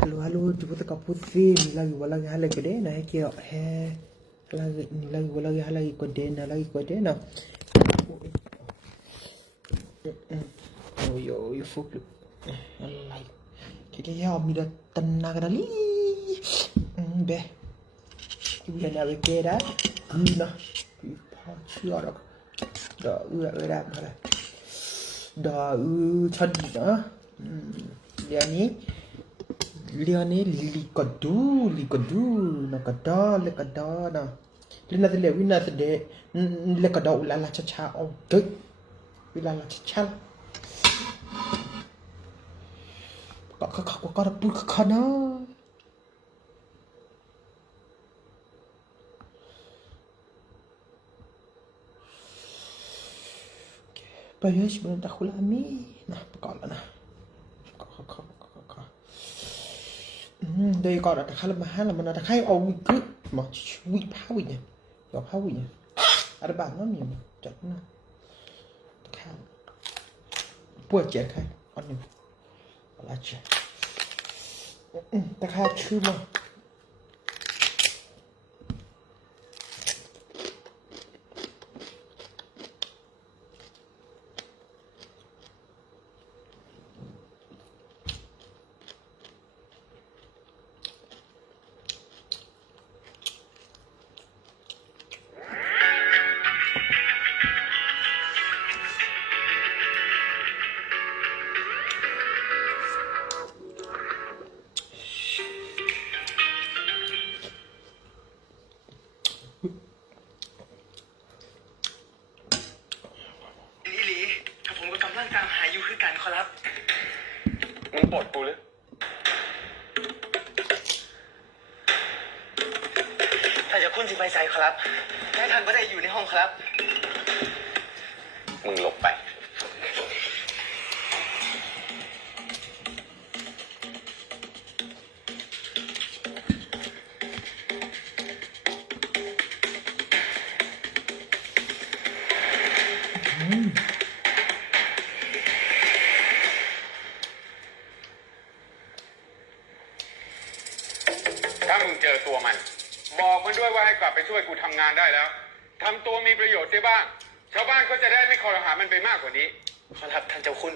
Halo, jemput ke putri, ni lagi hala gede na kaya lagi hala gede na. Oh yo fuck. Allah. Kaya ya mira tenang kali. Be. Ibu na bekera. Guna. Paciarak. Da ura pala. Da chadna. Dia ni likadu nakada lekada na lina de wina de lekada ulala cha oh gek ulala cha ka pu kana bayas belum tahu lami nah pakala na đây còn là khá là hay là mình là hay ông cứ mà vị phá vị nhỉ gặp phá vị nhỉ ở đây bạn nó nhiều chặt nó khá bữa chết khai ăn nhiều là chết ta khai chưa màมึงปลดกูหรือถ้าจะคุณสิไปใส่ครับให้ท่านไม่ได้อยู่ในห้องครับมึงหลบไปถ้ามึงเจอตัวมันบอกมันด้วยว่าให้กลับไปช่วยกูทำงานได้แล้วทำตัวมีประโยชน์เสียบ้างชาวบ้านก็จะได้ไม่คอรหามันไปมากกว่านี้ขอรับท่านเจ้าคุณ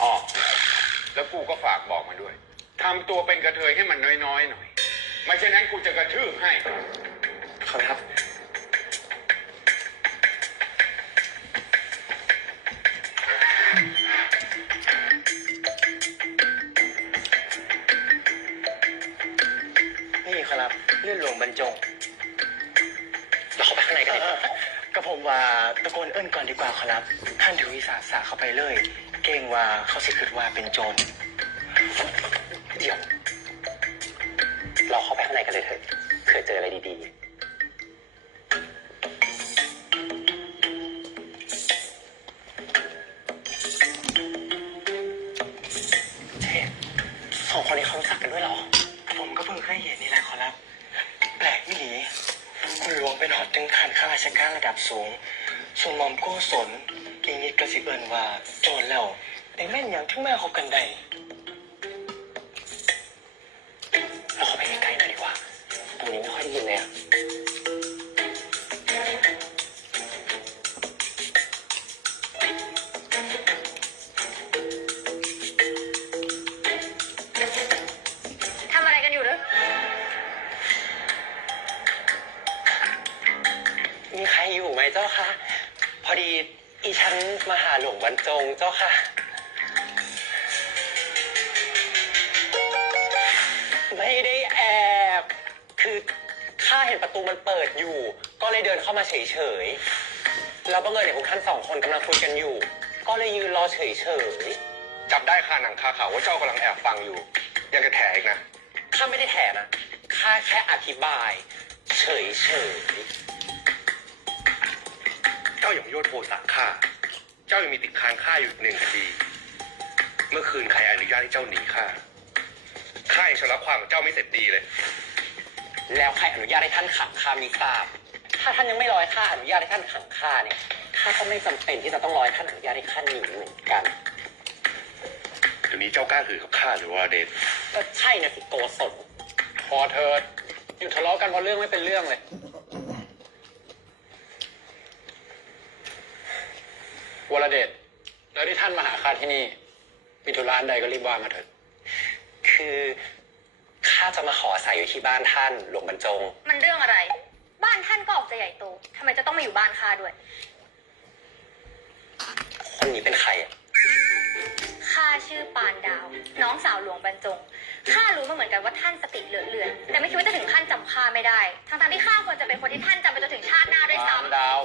อ๋อแล้วกูก็ฝากบอกมันด้วยทำตัวเป็นกระเทยให้มันน้อยๆหน่อยไม่เช่นนั้นกูจะกระทืบให้ขอรับครับเลื่อนหลวงบรรจงเราเข้าไปข้างในกันเลยก็ผมว่าตะโกนเอิ้นก่อนดีกว่าครับท่านถือวิสาสะเข้าไปเลยเก่งว่าเขาสิคิดว่าเป็นโจรเดี๋ยวเราเข้าไปข้างในกันเลยเถอะเผื่อเจออะไรดีๆเจ๊สองคนนี้เขารู้จักกันด้วยเหรอผมก็เพิ่งเคยเห็นนี่แหละขอรับแปลกไม่หนีคุณหลวงเป็นหอดถึงขั้นข้าราชการระดับสูงส่วนหม่อมโกศลกินิดกระสิบเอิญว่าโจรแล้วแต่แม่นอย่างที่แม่เขากันใดเราเข้าไปใกล้ๆหน่อยดีกว่าตรงนี้ไม่ค่อยได้ยินเลยอะมีใครอยู่ไหมเจ้าคะพอดีอีฉันมาหาหลวงบรรจงเจ้าค่ะไม่ได้แอบคือข้าเห็นประตูมันเปิดอยู่ก็เลยเดินเข้ามาเฉยๆแล้วบังเอิญเห็นพวกท่านสองคนกำลังคุยกันอยู่ก็เลยยืนรอเฉยๆจับได้คาหนังคาเขาว่าเจ้ากำลังแอบฟังอยู่ยังจะแถอีกนะข้าไม่ได้แถนะข้าแค่อธิบายเฉยๆเจ้าอย่างโยธโทสะข้าเจ้ายังมีติดค้างข้าอยู่หนึ่งคดีเมื่อคืนใครอนุญาตให้เจ้าหนีข้ายังชำระความของเจ้าไม่เสร็จดีเลยแล้วใครอนุญาตให้ท่านขังข้ามีทราบถ้าท่านยังไม่รอให้ข้าอนุญาตให้ท่านขังข้าเนี่ย ข้าก็ไม่จำเป็นที่จะต้องรอให้ท่านอนุญาตให้ข้าหนีเหมือนกัน เดี๋ยวนี้เจ้ากล้าหือกับข้าหรือว่าเดช ก็ใช่นะสิโกศลพอเธอหยุดทะเลาะกันเพราะเรื่องไม่เป็นเรื่องเลย วรเดชแล้วที่ท่านมาหาข้าที่นี่ มีธุระอันใดก็รีบว่ามาเถิด คือข้าจะมาขออาศัยอยู่ที่บ้านท่านหลวงบรรจง มันเรื่องอะไร บ้านท่านก็ออกจะใหญ่โตทำไมจะต้องมาอยู่บ้านข้าด้วย คนนี้เป็นใครอ่ะ ข้าชื่อปานดาว น้องสาวหลวงบรรจง ข้ารู้มาเหมือนกันว่าท่านสติเหลือเลือน แต่ไม่คิดว่าจะถึงขั้นจำข้าไม่ได้ ทั้งๆที่ข้าควรจะเป็นคนที่ท่านจำไปจนถึงชาติหน้าด้วยซ้ำ ดาว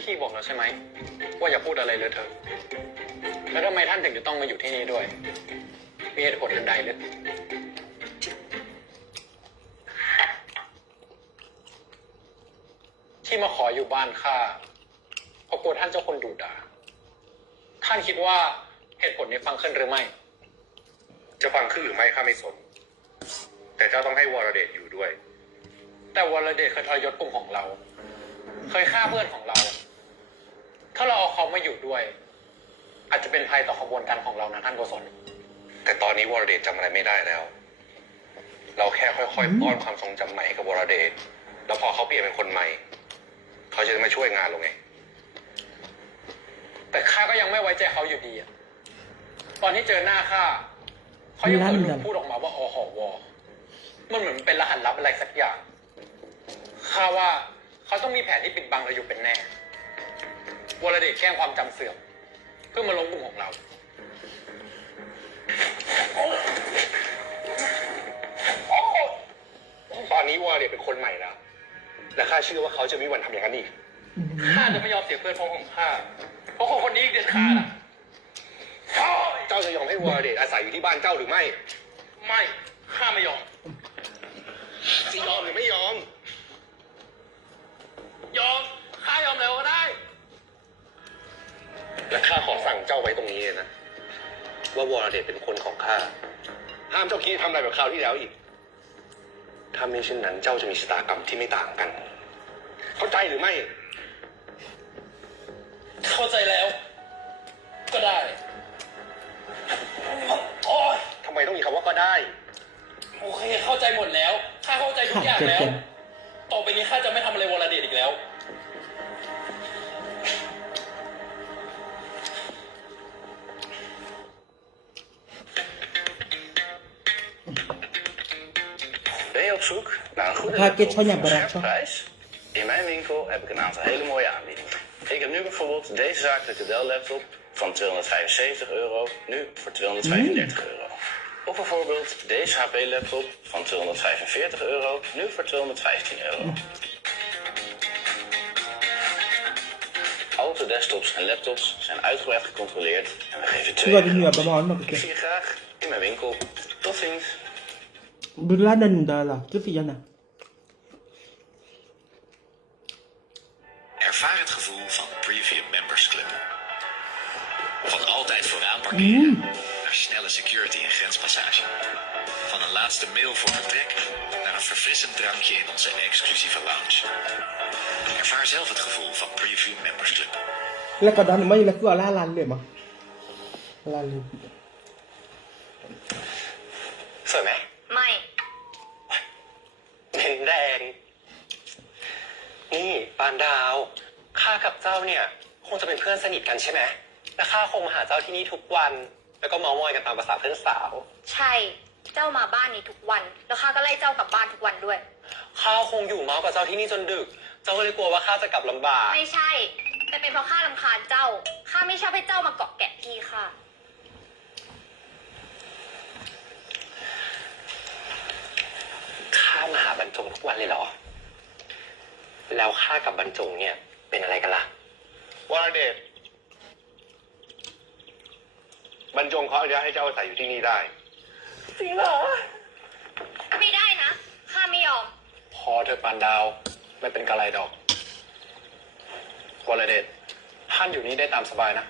พี่บอกแล้วใช่ไหมว่าอย่าพูดอะไรเลยเถอะแล้วทำไมท่านถึงจะต้องมาอยู่ที่นี่ด้วย มีเหตุผลอันใดหรือที่มาขออยู่บ้านข้าเพราะกลัวท่านเจ้าคนดุด่าท่านคิดว่าเหตุผลนี้ฟังขึ้นหรือไม่ จะฟังขึ้นหรือไม่ข้าไม่สน แต่เจ้าต้องให้วรเดชอยู่ด้วย แต่วรเดชเคยทรยศกลุ่มของเรา เคยฆ่าเพื่อนของเรา ถ้าเราเอาเขามาอยู่ด้วย อาจจะเป็นภัยต่อขบวนการของเรานะท่านโกศล แต่ตอนนี้วรเดชจำอะไรไม่ได้แล้ว เราแค่ค่อยๆป้อนความทรงจำใหม่ให้กับวรเดชแล้วพอเขาเปลี่ยนเป็นคนใหม่ เขาจะมาช่วยงานเราไง แต่ข้าก็ยังไม่ไว้ใจเขาอยู่ดีอะตอนที่เจอหน้าข้าเขายังเผลอพูดออกมาว่าอหวมันเหมือนเป็นรหัสลับอะไรสักอย่าง ข้าว่าเขาต้องมีแผนที่ปิดบังเราอยู่เป็นแน่ วรเดชแกล้งความจำเสื่อมเพื่อมาล้มกลุ่มของเรา ตอนนี้วรเดชเป็นคนใหม่แล้ว และข้าเชื่อว่าเขาจะไม่มีวันทำอย่างนั้นอีก ข้าจะไม่ยอมเสียเพื่อนพ้องของข้า เพราะคนนี้อีกเด็ดขาดอ่ะ เจ้าจะยอมให้วรเดชอาศัยอยู่ที่บ้านเจ้าหรือไม่ ไม่ ข้าไม่ยอม จะยอมหรือไม่ยอม ยอม ข้ายอมแล้วก็ได้ และข้าขอสั่งเจ้าไว้ตรงนี้เลยนะ ว่าวรเดชเป็นคนของข้า ห้ามเจ้าคิดทำอะไรแบบคราวที่แล้วอีก ถ้าไม่เช่นนั้นเจ้าจะมีชะตากรรมที่ไม่ต่างกัน เข้าใจหรือไม่ เข้าใจแล้ว ก็ได้ โอ้ย ทำไมต้องมีคำว่าก็ได้ โอเค เข้าใจหมดแล้ว ข้าเข้าใจทุกอย่างแล้ว ต่อไปนี้ข้าจะไม่ทำอะไรวรเดชอีกแล้ว Ben je op zoek naar een goede Pakket laptop van je voor een barack, scherpe prijs? In mijn winkel heb ik een aantal hele mooie aanbiedingen. Ik heb nu bijvoorbeeld deze zakelijke Dell laptop van €275, nu voor €235. Of bijvoorbeeld deze HP laptop van €245, nu voor €215. Al onze desktops en laptops zijn uitgebreid gecontroleerd en we geven 2 Wat is nu jaar op de garantie. hand nog een Ik zie keer? je graag in mijn winkel. Tot ziens. Beladen daar, dus ja nou. Ervaar het gevoel van Premium Members Club. Van altijd vooraan parkeren naar snelle security en grenspassage. Van een laatste mail voor vertrek naar een verfrissend drankje in onze exclusieve lounge. Ervaar zelf het gevoel van Premium Members Club. แล้วก็ดันไม่แล้วก็ล่าลันเลยมั้งลันเลย สวยไหม ไม่ เห็นแดง นี่ปานดาว ข้ากับเจ้าเนี่ย คงจะเป็นเพื่อนสนิทกันใช่ไหม และข้าคงมาหาเจ้าที่นี่ทุกวัน แล้วก็เมามอยกันตามภาษาเพื่อนสาว ใช่ เจ้ามาบ้านนี้ทุกวัน แล้วข้าก็ไล่เจ้ากลับบ้านทุกวันด้วย ข้าคงอยู่เมากับเจ้าที่นี่จนดึก เจ้าก็เลยกลัวว่าข้าจะกลับลำบาก ไม่ใช่ แต่เป็นเพราะข้ารำคาญเจ้า ข้าไม่ชอบให้เจ้ามาเกาะแกะพี่ข้า ข้ามาหาบรรจงทุกวันเลยเหรอ แล้วข้ากับบรรจงเนี่ยเป็นอะไรกันล่ะ วรเดชบรรจงเขาอนุญาตให้เจ้าอาศัยอยู่ที่นี่ได้ จริงเหรอ ไม่ได้นะ ข้าไม่ยอม พอเธอปานดาว ไม่เป็นกะไรดอก วรเดชท่านอยู่นี่ได้ตามสบายนะ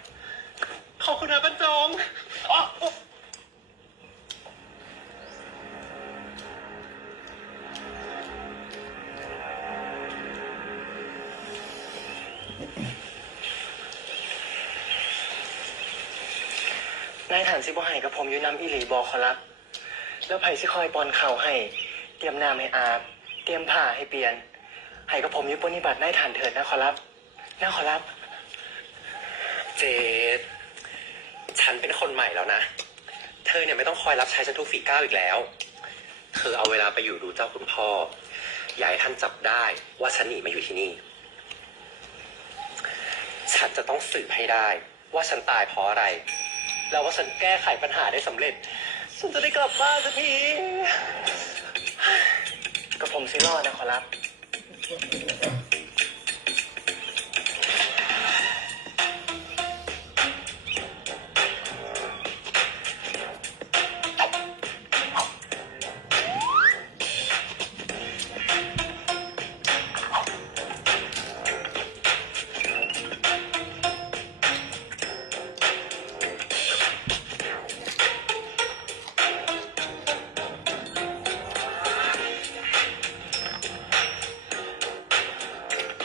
ขอบคุณนะบรรจงอ๋อ นายฐานสิบ่ให้กับผมอยู่นำอีหลีบอขอรับ แล้วไผสิคอยปอนข่าวให้ เตรียมน้ำให้อาบ เตรียมผ้าให้เปลี่ยน ให้กับผมอยู่ปฏิบัตินายฐานเถิดนะขอรับนะขอรับ เจดฉันเป็นคนใหม่แล้วนะ เธอเนี่ยไม่ต้องคอยรับใช้ฉันทุกฝีก้าวอีกแล้ว เธอเอาเวลาไปอยู่ดูเจ้าคุณพ่อ อย่าให้ท่านจับได้ว่าฉันหนีมาอยู่ที่นี่ ฉันจะต้องสืบให้ได้ว่าฉันตายเพราะอะไร แล้วว่าฉันแก้ไขปัญหาได้สำเร็จ ฉันจะได้กลับบ้านสักทีกับผมซิรอดนะขอรับ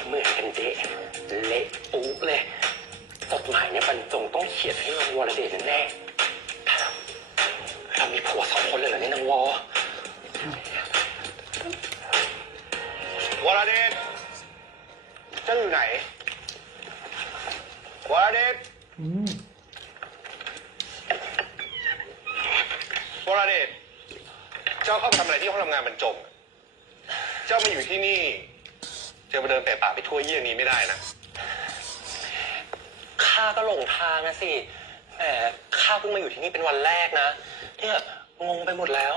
เหมือนกันเดะเละปุ๊เลยจดหมายเนี่ยบรรจงต้องเขียนให้นางวรเดชแน่ๆเรามีผัว2 คนเลยเหรอเนี่ยนางวอ วรเดชเจ้าอยู่ไหน วรเดช อืม วรเดชเจ้าเข้าไปทำอะไรที่ห้องทำงานบรรจง เจ้ามาอยู่ที่นี่จะมาเดินเตะป่าไปทั่วเยี่ยงนี้ไม่ได้นะ ข้าก็หลงทางนะสิแหมข้าเพิ่งมาอยู่ที่นี่เป็นวันแรกนะ เนี่ยงงไปหมดแล้ว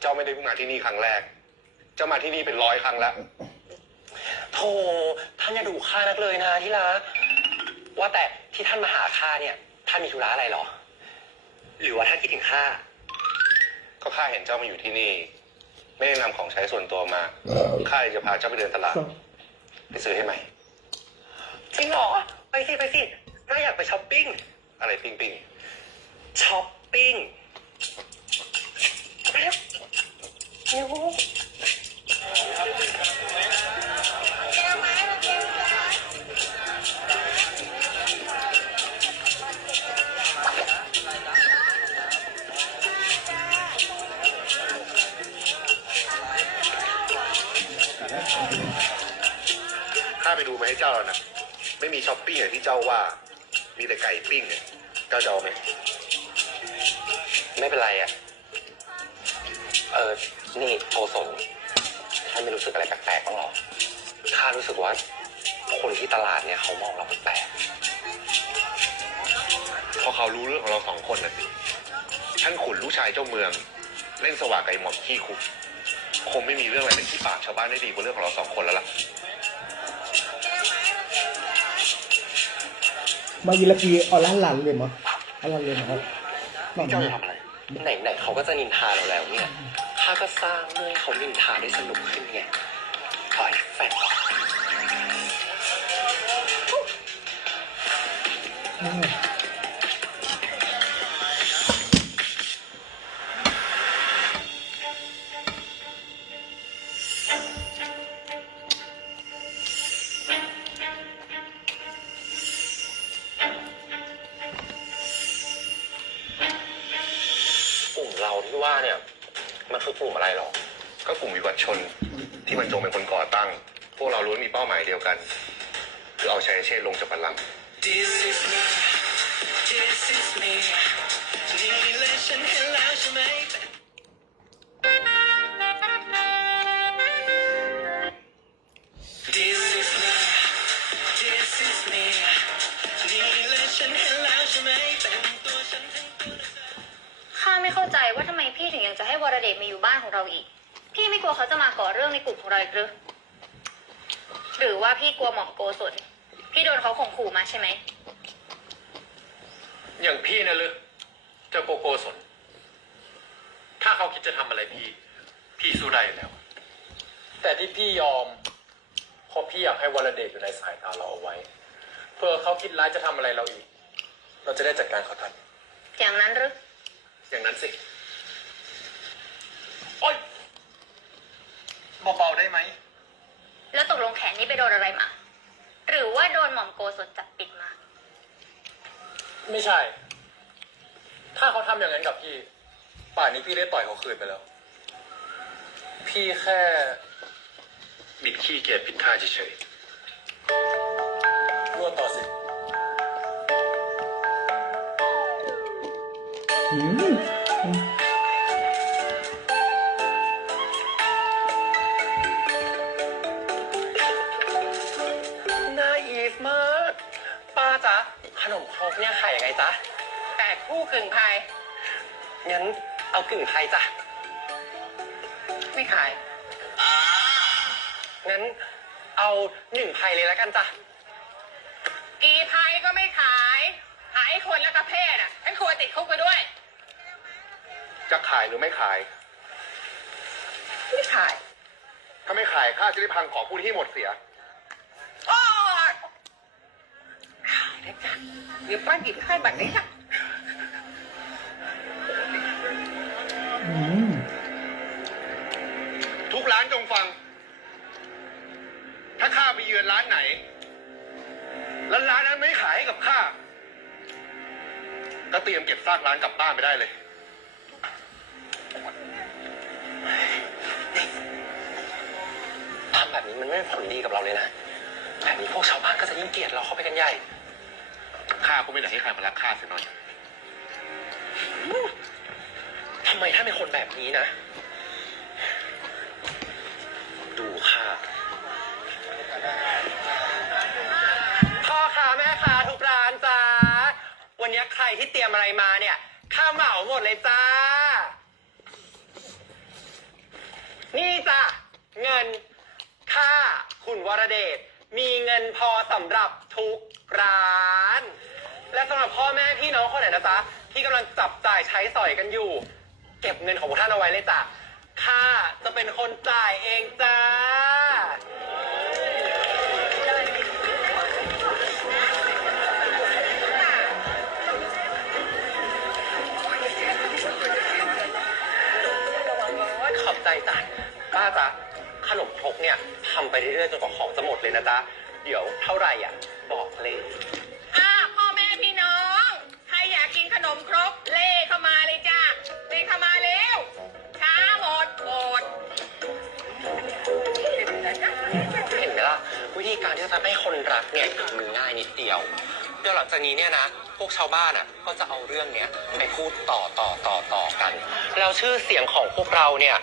เจ้าไม่ได้เพิ่งมาที่นี่ครั้งแรก เจ้ามาที่นี่เป็น100 ครั้งแล้ว โธ่ท่านอย่าดุข้านักเลยนะที่รักว่าแต่ที่ท่านมาหาข้าเนี่ยท่านมีธุระอะไรเหรอ หรือว่าท่านคิดถึงข้า ก็ข้าเห็นเจ้ามาอยู่ที่นี่ ไม่ได้นำของใช้ส่วนตัวมา ข้าเลยจะพาเจ้าไปเดินตลาด ไปซื้อให้ใหม่ จริงเหรอ ไปสิไปสิน่าอยากไปช้อปปิ้ง อะไรปิ้งปิ้ง ช้อปปิ้งไปแล้วเร็ว ข้าไปดูมาให้เจ้าแล้วนะ ไม่มีช้อปปิ้งอย่างที่เจ้าว่า มีแต่ไก่ปิ้งเนี่ย เจ้าจะเอาไหม ไม่เป็นไรอ่ะ นี่โกศลท่านไม่รู้สึกอะไรแปลกๆบ้างหรอ ข้ารู้สึกว่าคนที่ตลาดเนี่ยเขามองเราแปลก พอเขารู้เรื่องของเรา2 คนน่ะสิ ท่านขุนลูกชายเจ้าเมือง เล่นสว่างไก่หมอบขี้คุก คงไม่มีเรื่องอะไรเป็นที่ปากชาวบ้านได้ดีกว่าเรื่องของเรา2 คนแล้วล่ะ มายีละกีเอาล้านหลันเลยมั้งเอาล้านเลยมั้งหลัง เจ้าจะทำอะไร ๆไหนๆเขาก็จะนินทาเราแล้วเนี่ย ข้าก็สร้างเรื่องให้เขานินทาได้สนุกขึ้นไงปล่อยแฟน กลุ่มเราที่ว่าเนี่ย มันคือกลุ่มอะไรหรอ ก็กลุ่มวิวัฒชนที่บรรจงเป็นคนก่อตั้ง พวกเราล้วนมีเป้าหมายเดียวกัน คือเอาชัยเชษฐ์ลงจากบัลลังก์ This is me This is me นี่เลยฉันเห็นแล้วใช่ไหม This is me This is me นี่เลยฉันเห็นแล้วใช่ไหมเป็นตัวฉันทั้งตัวข้าไม่เข้าใจว่าทำไมพี่ถึงยังจะให้วรเดชมาอยู่บ้านของเราอีก พี่ไม่กลัวเขาจะมาก่อเรื่องในกลุ่มของเราอีกหรือ หรือว่าพี่กลัวหม่อมโกศลพี่โดนเขาข่มขู่มาใช่ไหม อย่างพี่นะลึกเจ้าโกโก้สน ถ้าเขาคิดจะทำอะไรพี่สู้ได้อยู่แล้ว แต่ที่พี่ยอมเพราะพี่อยากให้วรเดชอยู่ในสายตาเราเอาไว้ เพื่อเขาคิดร้ายจะทำอะไรเราอีก เราจะได้จัดการเขาทัน อย่างนั้นหรือ อย่างนั้นสิ โอ๊ยเบาๆได้ไหม แล้วตกลงแขนนี้ไปโดนอะไรมา หรือว่าโดนหม่อมโกศลจับปิดมา ไม่ใช่ ถ้าเขาทำอย่างนั้นกับพี่ ป่านนี้พี่ได้ต่อยเขาคืนไปแล้ว พี่แค่บิดขี้เกียจผิดท่าเฉยๆนวดต่อสิ อืม น่าอีฟมาก ป้าจ๊ะ ขนมครกเนี่ยขายยังไงจ๊ะ8 คู่กึ่งพายงั้นเอากึ่งพายจ้ะ ไม่ขาย งั้นเอา1 พายเลยแล้วกันจ้ะ กี่พายก็ไม่ขาย หายคนและประเภทอ่ะฉันควรติดคุกไปด้วย จะขายหรือไม่ขาย ไม่ขาย ถ้าไม่ขายข้าจะได้พังของผู้ที่หมดเสีย โอ้ยขายนะจ๊ะเดี๋ยวป้าหยิบให้บัตรนี้จ้ะ อืม ทุกร้านจงฟัง ถ้าข้าไปเยือนร้านไหน แล้วร้านนั้นไม่ขายให้กับข้า ก็เตรียมเก็บซากร้านกลับบ้านไปได้เลย ทำแบบนี้มันไม่เป็นผลดีกับเราเลยนะ แบบนี้พวกชาวบ้านก็จะยิ่งเกลียดเราเข้าไปกันใหญ่ ข้าก็ไม่ได้ให้ใครมารักข้าเสียหน่อย ทำไมถ้าเป็นคนแบบนี้นะ ดูค่ะพ่อค้าแม่ค้าทุกร้านจ้า วันนี้ใครที่เตรียมอะไรมาเนี่ยข้าเหมาหมดเลยจ้า นี่จ้ะเงินค่าคุณวรเดชมีเงินพอสำหรับทุกร้าน และสำหรับพ่อแม่พี่น้องคนไหนนะจ๊ะที่กำลังจับจ่ายใช้สอยกันอยู่ เก็บเงินของพวกท่านเอาไว้เลยจ้ะข้าจะเป็นคนจ่ายเองจ้า ขอบใจจ้ะป้าจ๊ะขนมครกเนี่ยทำไปเรื่อยๆจนกว่าของจะหมดเลยนะจ๊ะเดี๋ยวเท่าไหร่อ่ะบอกเลย พ่อแม่พี่น้องใครอยากกินขนมครกเล่เข้ามาเลยจ้ะเล่เข้ามาเร็วช้าหมดอด เห็นไหมล่ะวิธีการที่จะทำให้คนรักเนี่ยมันง่ายนิดเดียวเดี๋ยวหลังจากนี้เนี่ยนะพวกชาวบ้านอ่ะก็จะเอาเรื่องเนี้ยไปพูดต่อกันแล้วชื่อเสียงของพวกเราเนี่ย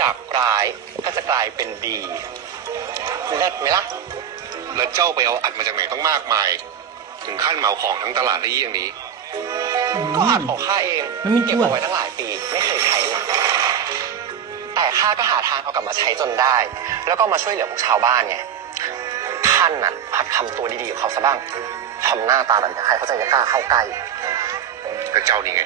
จากร้ายก็จะกลายเป็นดีเลิศไหมล่ะ แล้วเจ้าไปเอาอัดมาจากไหนต้องมากมาย ถึงขั้นเหมาของทั้งตลาดได้อย่างนี้ ก็อัดของข้าเอง มันไม่ เก็บ ช่วย เอาไว้ตั้งหลายปีไม่เคยใช้เลยแต่ข้าก็หาทางเอากลับมาใช้จนได้ แล้วก็มาช่วยเหลือพวกชาวบ้านไงท่านน่ะหัดทำตัวดีๆกับเขาซะบ้างทำหน้าตาแบบนี้ใครเขาจะกล้าเข้าใกล้ ก็เจ้านี่ไง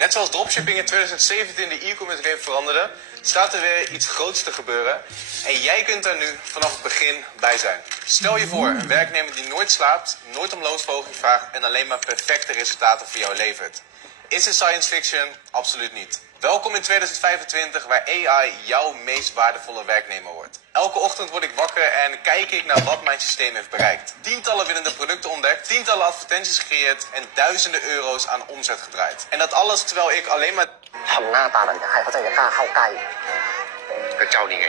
Net zoals dropshipping in 2017 de e-commerce game veranderde, staat er weer iets groots te gebeuren. En jij kunt er nu vanaf het begin bij zijn. Stel je voor, een werknemer die nooit slaapt, nooit om loonsverhoging vraagt en alleen maar perfecte resultaten voor jou levert. Is het science fiction? Absoluut niet. Welkom in 2025, waar AI jouw meest waardevolle werknemer wordt. Elke ochtend word ik wakker en kijk ik naar wat mijn systeem heeft bereikt. Tientallen winnende producten ontdekt, tientallen advertenties gecreëerd en duizenden euro's aan omzet gedraaid. En dat alles terwijl ik alleen maar... ทำหน้าตาแบบนี้ใครเขาจะกล้าเข้าใกล้ ก็เจ้านี่ไง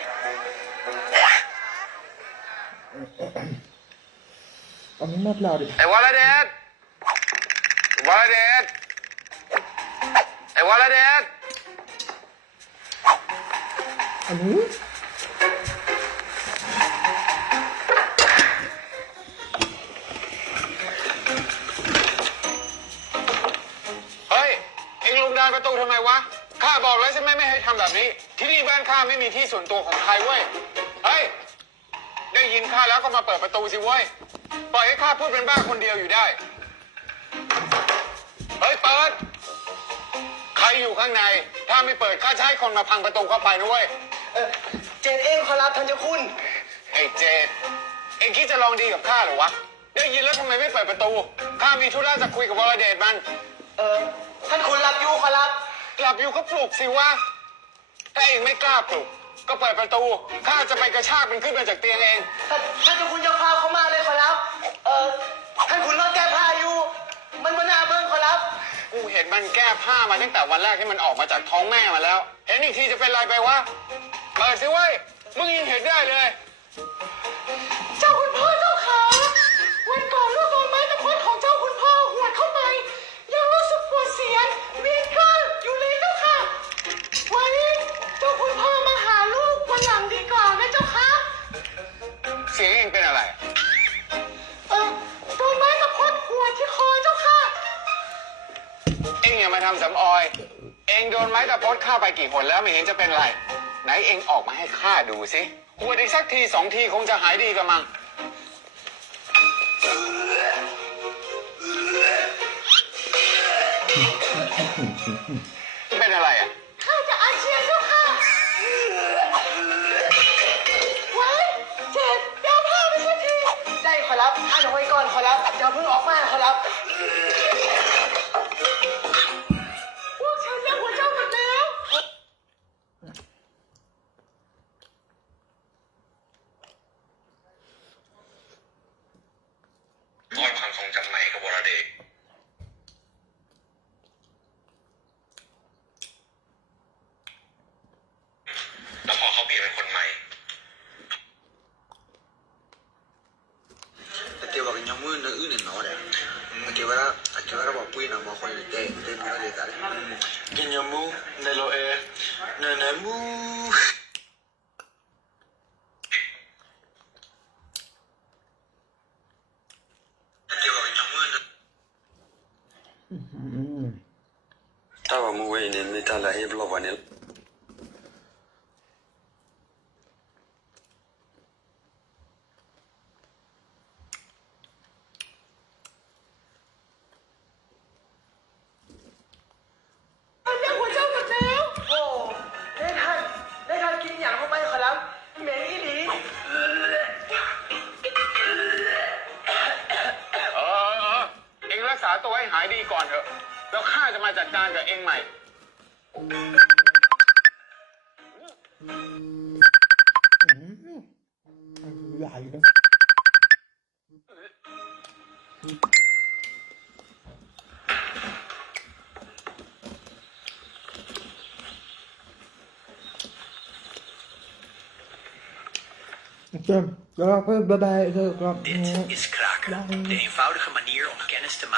เอาไม่หมดเราดิ ไอ้วรเดชวรเดชไอ้วรเดช อันนี้ เฮ้ย เอ็งลงดานประตูทำไมวะ ข้าบอกแล้วใช่ไหมไม่ให้ทำแบบนี้ ที่นี่บ้านข้าไม่มีที่ส่วนตัวของใครเว้ย เฮ้ย ได้ยินข้าแล้วก็มาเปิดประตูสิเว้ย ปล่อยให้ข้าพูดเป็นบ้าคนเดียวอยู่ได้ เฮ้ย เปิด ใครอยู่ข้างใน ถ้าไม่เปิดข้าจะให้คนมาพังประตูเข้าไปนะเว้ย เจนเองขอรับท่านเจ้าคุณ ไอ้เจดเอ็งคิดจะลองดีกับข้าเหรอวะ ได้ยินแล้วทำไมไม่เปิดประตู ข้ามีธุระจะคุยกับวรเดชมัน ท่านคุณรับอยู่ขอรับ หลับอยู่ก็ปลุกสิวะ ถ้าเองไม่กล้าปลุก ก็เปิดประตู ข้าจะไปกระชากมันขึ้นมาจากเตียงเอง ท่านเจ้าคุณจะพาเขามาเลยขอรับท่านคุณนอนแก้ผ้าอยู่ มันแก้ผ้ามาตั้งแต่วันแรกที่มันออกมาจากท้องแม่มาแล้ว เห็นอีกทีจะเป็นไรไปวะ เปิดสิเว้ย มึงยังเห็นได้เลย เจ้าคุณพ่อเจ้าขาวันก่อนลูกโดนไม้ตะพดของเจ้าคุณพ่อหวดเข้าไป ยังรู้สึกปวดเสียนเวียนก้านอยู่เลยเจ้าค่ะ วันนี้เจ้าคุณพ่อมาหาลูกวันหลังดีกว่านะเจ้าค่ะ เสียงเองเป็นอะไร โดนไม้ตะพดหัวดที่คอเจ้าค่ะ เองอย่ามาทำสำออย เองโดนไม้ตะพดฆ่าไปกี่หนแล้วไม่เห็นจะเป็นไร ไหนเองออกมาให้ข้าดูสิหัวดอีกสักที2 ทีคงจะหายดีกันมั้งเป็นอะไรอ่ะ ข้าจะอาเจียนเจ้าค่ะไว้เจ็บเดี๋ยวผ้าไปสักที ได้ขอรับอ่านเอาไว้ก่อนขอรับเดี๋ยวเพิ่งออกมาขอรับพวกฉันจะหัวเจ้าหมดแล้ว ทอดความทรงจำใหม่กับวรเดชแล้วพอเขาเปลี่ยนเป็นคนใหม่ Ateva nyamu na une na ora. Ateva ba pui na ma ko ni te na de tare. Nyamu na lo na na mu. Ateva nyamu na. Tawa mu we ni mi ta la e blo ba ni. เจ้าหัวเจ้าหมดแล้วโอ้ได้ทันกินอย่างเข้าไปขอรับเหม็นอีหลี เองรักษาตัวให้หายดีก่อนเถอะ แล้วข้าจะมาจัดการกับเองใหม่ ใหญ่นะ Oké, ja, bye bye. Dit is kraken. De eenvoudige manier om kennis te maken.